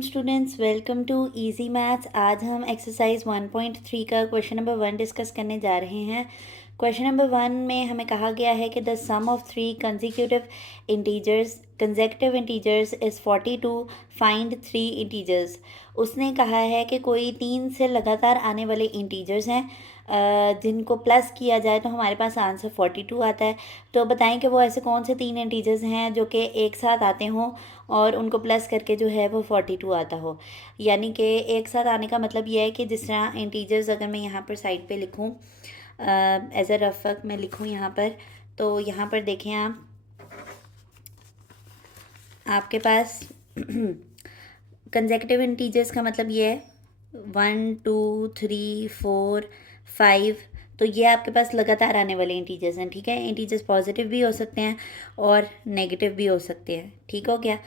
वालेकुम students, welcome to easy maths. आज हम एक्सरसाइज 1.3 का क्वेश्चन नंबर 1 डिस्कस करने जा रहे हैं। क्वेश्चन नंबर 1 में हमें कहा गया है कि the sum of 3 consecutive integers is 42, find 3 integers. उसने कहा है कि कोई 3 से लगातार आने वाले इंटीजर्स हैं जिनको प्लस किया जाए तो हमारे पास आंसर 42 आता है। तो बताएं कि वो ऐसे कौन से 3 इंटीजर्स हैं जो कि एक साथ आते हों और उनको प्लस करके जो है वो 42 आता हो। यानी कि एक साथ आने का मतलब ये है कि जिस तरह इंटीजर्स अगर मैं यहाँ पर साइड पे लिखूँ एज अ रफक मैं लिखूँ यहाँ पर, तो यहाँ पर देखें आप, आपके पास कंसेक्यूटिव इंटीजर्स का मतलब ये है 1 2 3 4 5। तो ये आपके पास लगातार आने वाले इंटीजर्स हैं, ठीक है। इंटीजर्स पॉजिटिव भी हो सकते हैं और नेगेटिव भी हो सकते हैं, ठीक हो गया।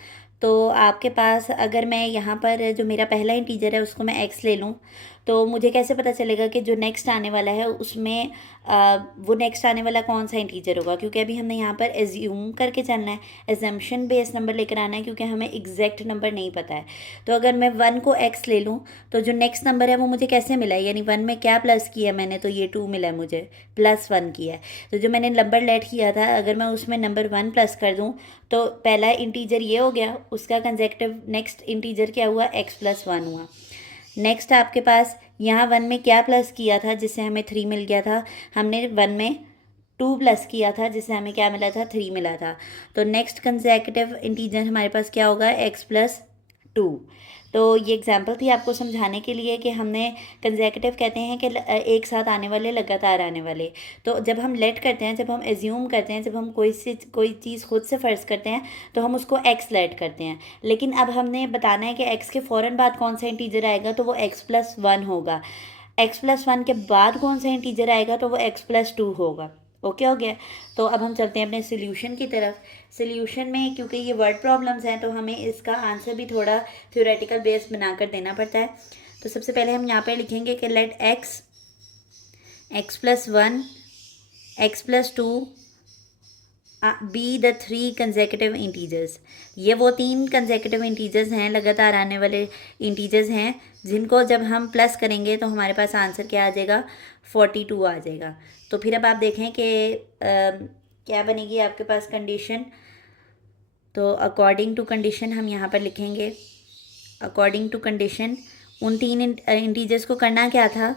तो आपके पास अगर मैं यहाँ पर जो मेरा पहला इंटीजर है उसको मैं एक्स ले लूँ, तो मुझे कैसे पता चलेगा कि जो नेक्स्ट आने वाला है उसमें वो नेक्स्ट आने वाला कौन सा इंटीजर होगा, क्योंकि अभी हमने यहाँ पर एज्यूम करके चलना है, एजम्पशन बेस्ड नंबर लेकर आना है, क्योंकि हमें एग्जैक्ट नंबर नहीं पता है। तो अगर मैं 1 को एक्स ले लूँ तो जो नेक्स्ट नंबर है वो मुझे कैसे मिला है, यानी 1 में क्या प्लस किया मैंने, तो ये 2 मिला है मुझे, +1 किया है। तो जो मैंने नंबर लेट किया था अगर मैं उसमें नंबर 1 प्लस कर दूँ तो पहला इंटीजर ये हो गया, उसका कंसेक्यूटिव नेक्स्ट इंटीजर क्या हुआ, x+1 हुआ। नेक्स्ट आपके पास यहाँ 1 में क्या प्लस किया था जिससे हमें 3 मिल गया था, हमने 1 में 2 प्लस किया था जिससे हमें क्या मिला था, 3 मिला था। तो नेक्स्ट कंसेक्यूटिव इंटीजर हमारे पास क्या होगा, x+2। तो ये एग्जांपल थी आपको समझाने के लिए कि हमने कंसेक्यूटिव कहते हैं कि एक साथ आने वाले, लगातार आने वाले। तो जब हम लेट करते हैं, जब हम एज्यूम करते हैं, जब हम कोई चीज़ खुद से फ़र्ज़ करते हैं तो हम उसको एक्स लेट करते हैं। लेकिन अब हमने बताना है कि एक्स के फ़ौरन बाद कौन सा इंटीजर आएगा, तो वो x+1 होगा। x+1 के बाद कौन सा इंटीजर आएगा, तो वो x+2 होगा। ओके हो गया। तो अब हम चलते हैं अपने सोल्यूशन की तरफ। सोल्यूशन में क्योंकि ये वर्ड प्रॉब्लम्स हैं तो हमें इसका आंसर भी थोड़ा थ्योरेटिकल बेस बनाकर देना पड़ता है। तो सबसे पहले हम यहाँ पे लिखेंगे कि let x+1 x+2 be the 3 consecutive integers. ये वो 3 कंसेक्यूटिव इंटीजर्स हैं, लगातार आने वाले इंटीजर्स हैं, जिनको जब हम प्लस करेंगे तो हमारे पास आंसर क्या आ जाएगा, 42 आ जाएगा। तो फिर अब आप देखें कि क्या बनेगी आपके पास कंडीशन। तो अकॉर्डिंग टू कंडीशन हम यहाँ पर लिखेंगे, अकॉर्डिंग टू कंडीशन उन 3 इंटीजर्स को करना क्या था,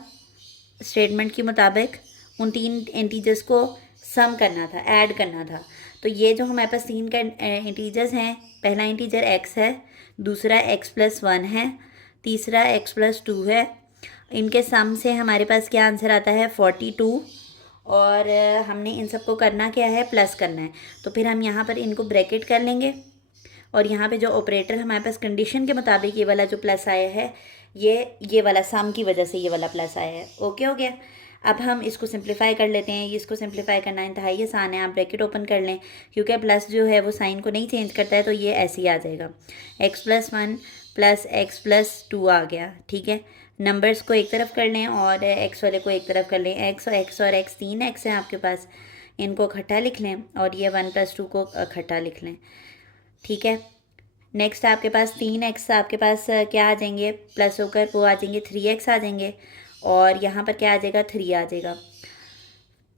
स्टेटमेंट के मुताबिक उन 3 इंटीजर्स को सम करना था, ऐड करना था। तो ये जो हमारे पास 3 का इंटीजर्स हैं, पहला इंटीजर x है, दूसरा x+1 है, तीसरा x+2 है। इनके सम से हमारे पास क्या आंसर आता है, 42। और हमने इन सबको करना क्या है, प्लस करना है। तो फिर हम यहाँ पर इनको ब्रैकेट कर लेंगे और यहाँ पे जो ऑपरेटर हमारे पास कंडीशन के मुताबिक ये वाला जो प्लस आया है, ये वाला सम की वजह से ये वाला प्लस आया है। ओके हो गया। अब हम इसको सिंप्लीफाई कर लेते हैं। इसको सिंप्लीफाई करना इंतहाई आसान है, आप ब्रैकेट ओपन कर लें, क्योंकि प्लस जो है वो साइन को नहीं चेंज करता है, तो ये ऐसे ही आ जाएगा, x+1 + x+2 आ गया, ठीक है। नंबर्स को एक तरफ कर लें और x वाले को एक तरफ कर लें। x और x 3 x हैं आपके पास, इनको इकट्ठा लिख लें और ये 1 + 2 को इकट्ठा लिख लें, ठीक है। नेक्स्ट आपके पास 3x आपके पास क्या आ जाएंगे, प्लस होकर वो आ जाएंगे 3x आ जाएंगे, और यहाँ पर क्या आ जाएगा, 3 आ जाएगा।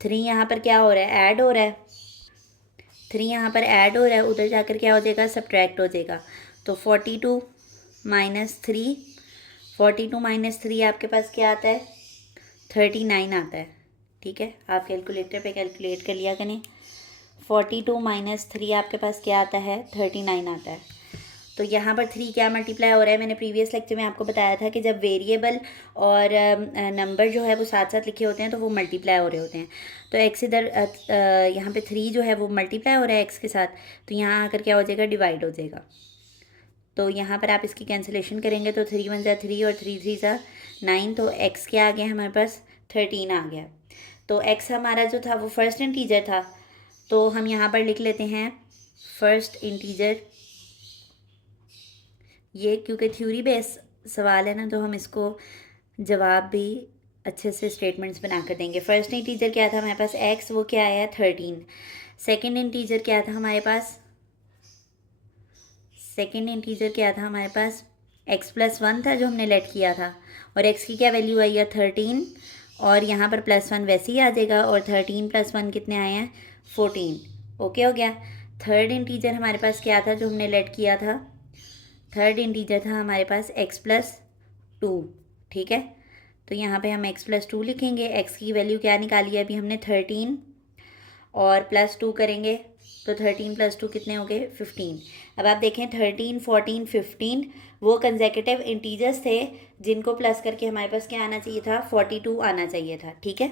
3 यहाँ पर क्या हो रहा है, ऐड हो रहा है। 3 यहाँ पर ऐड हो रहा है, उधर जाकर क्या हो जाएगा, सब्ट्रैक्ट हो जाएगा। तो 42 - 3, 42 - 3 आपके पास क्या आता है, 39 आता है, ठीक है। आप कैलकुलेटर पे कैलकुलेट कर लिया करें। 42 - 3 आपके पास क्या आता है, 39 आता है। तो यहाँ पर 3 क्या मल्टीप्लाई हो रहा है, मैंने प्रीवियस लेक्चर में आपको बताया था कि जब वेरिएबल और नंबर जो है वो साथ साथ लिखे होते हैं तो वो मल्टीप्लाई हो रहे होते हैं। तो x इधर यहाँ पे 3 जो है वो मल्टीप्लाई हो रहा है x के साथ, तो यहाँ आकर क्या हो जाएगा, डिवाइड हो जाएगा। तो यहाँ पर आप इसकी कैंसिलेशन करेंगे तो 3 × 1 = 3 और 3 × 3 = 9, तो x क्या आ गया हमारे पास, 13 आ गया। तो x हमारा जो था वो फर्स्ट इंटीजर था, तो हम यहाँ पर लिख लेते हैं फर्स्ट इंटीजर। ये क्योंकि थ्योरी बेस सवाल है ना, तो हम इसको जवाब भी अच्छे से स्टेटमेंट्स बना कर देंगे। फर्स्ट इंटीजर क्या था हमारे पास, x, वो क्या आया, 13। सेकंड इंटीजर क्या था हमारे पास, सेकंड इंटीजर क्या था हमारे पास, x+1 था जो हमने लेट किया था, और x की क्या वैल्यू आई है 13, और यहाँ पर +1 वैसे ही आ जाएगा, और 13 + 1 कितने आए हैं 14। ओके हो गया। थर्ड इंटीजर हमारे पास क्या था जो हमने लेट किया था, थर्ड इंटीजर था हमारे पास x+2। ठीक है, तो यहाँ पे हम x+2 लिखेंगे। x की वैल्यू क्या निकाली है अभी हमने 13, और +2 करेंगे तो 13 + 2 कितने हो गए 15। अब आप देखें 13, 14, 15 वो कंसेक्यूटिव इंटीजर्स थे जिनको प्लस करके हमारे पास क्या आना चाहिए था 42 आना चाहिए था। ठीक है,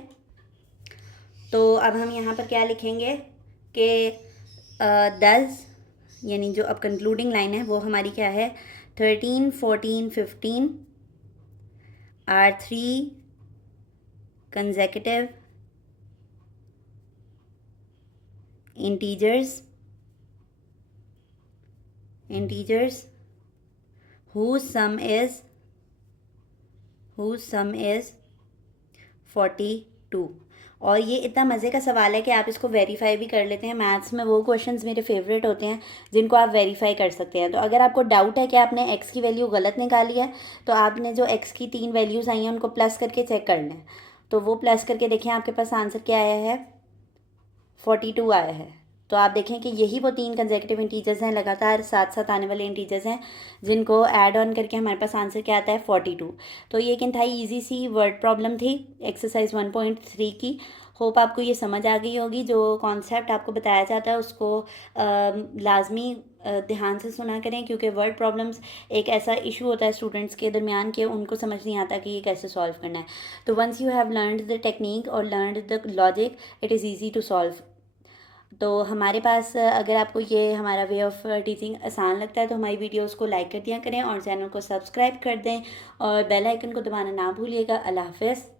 तो अब हम यहाँ पर क्या लिखेंगे कि 10, यानी जो अब कंक्लूडिंग लाइन है वो हमारी क्या है 13, 14, 15 are 3 consecutive integers whose sum is 42। और ये इतना मज़े का सवाल है कि आप इसको वेरीफाई भी कर लेते हैं। मैथ्स में वो क्वेश्चंस मेरे फेवरेट होते हैं जिनको आप वेरीफाई कर सकते हैं। तो अगर आपको डाउट है कि आपने एक्स की वैल्यू गलत निकाली है तो आपने जो एक्स की 3 वैल्यूज़ आई हैं उनको प्लस करके चेक कर लें। तो वो प्लस करके देखें आपके पास आंसर क्या आया है 42 आया है। तो आप देखें कि यही वो 3 कंसेक्यूटिव इंटीजर्स हैं, लगातार साथ साथ आने वाले इंटीजर्स हैं जिनको ऐड ऑन करके हमारे पास आंसर क्या आता है 42। तो ये एक इंतहाई ईजी सी वर्ड प्रॉब्लम थी एक्सरसाइज 1.3 की। होप आपको ये समझ आ गई होगी। जो कॉन्सेप्ट आपको बताया जाता है उसको लाजमी ध्यान से सुना करें, क्योंकि वर्ड प्रॉब्लम्स एक ऐसा इशू होता है स्टूडेंट्स के दरमियान कि उनको समझ नहीं आता कि ये कैसे सॉल्व करना है। तो once you have learned the technique और learned the logic it is easy to solve. तो हमारे पास अगर आपको ये हमारा वे ऑफ टीचिंग आसान लगता है तो हमारी वीडियोस को लाइक कर दिया करें और चैनल को सब्सक्राइब कर दें और बेल आइकन को दबाना ना भूलिएगा। अल्लाह हाफ़िज़।